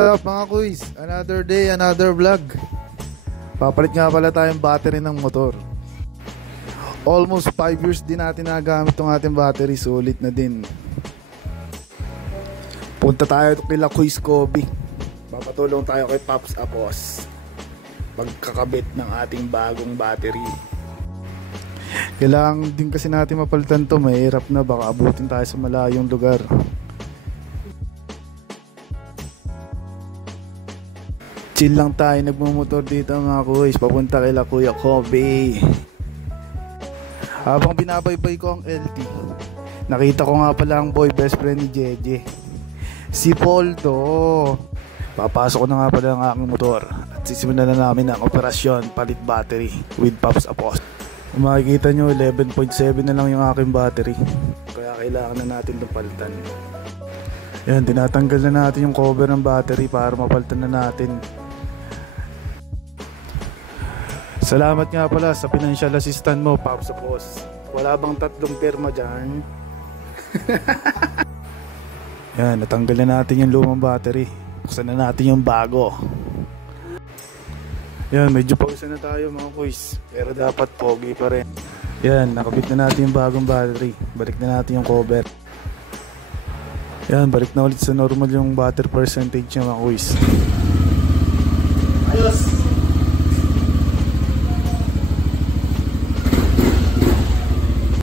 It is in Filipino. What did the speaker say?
What's up mga kuys? Another day, another vlog. Papalit nga pala tayong battery ng motor. Almost 5 years din natin nagamit itong ating battery. Sulit na din. Punta tayo kila Kuys Kobe. Papatulong tayo kay Pops Apos pagkakabit ng ating bagong battery. Kailangan din kasi natin mapalitan to. Mahirap na, baka abutin tayo sa malayong lugar. Chill lang tayo, nagmumotor dito mga kuys. Papunta kila Kuya Kobe. Habang binabaybay ko ang LT, nakita ko nga pala ang boy best friend ni Jeje, si Poldo. Papasok ko na nga pala ang aking motor at sisimulan na namin ang operasyon palit battery with Pops Apos. Kung makikita nyo, 11.7 na lang yung aking battery, kaya kailangan na natin itong palitan. Yan, tinatanggal na natin yung cover ng battery para mapalitan na natin. Salamat nga pala sa financial assistant mo, Pops Apos. Wala bang 3 pirma dyan? Yan, natanggal na natin yung lumang battery. Buksan na natin yung bago. Yan, medyo pausa na tayo mga kuys, pero dapat pogi pa rin. Yan, nakabit na natin yung bagong battery. Balik na natin yung cover. Yan, balik na ulit sa normal yung battery percentage niya mga kuys. Ayos!